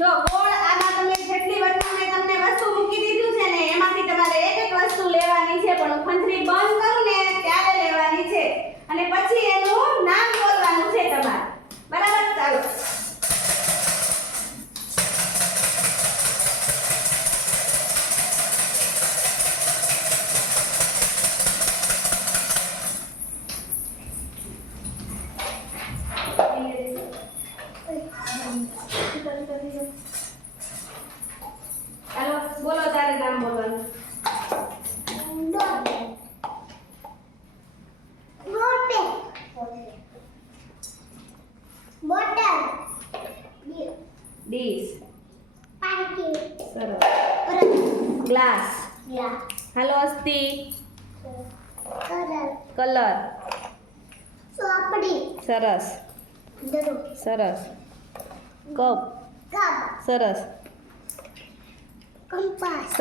જો ગોળ આમાં તમે જેટલી વસ્તુ મેં તમને વસ્તુ મૂકી દીધું છે ને એમાંથી તમારે એક એક વસ્તુ લેવાની છે પણ હું ખંજરી બંધ કરું ને ત્યારે લેવાની છે અને પછી એનું નામ બોલવાનું છે તમારે બરાબર ચાલો ચાલો બોલો તારે નામ બોલવાનું ડીશ સરસ ગ્લાસ હાલો અસ્તી કલર સરસ સરસ કપ સરસ સરસ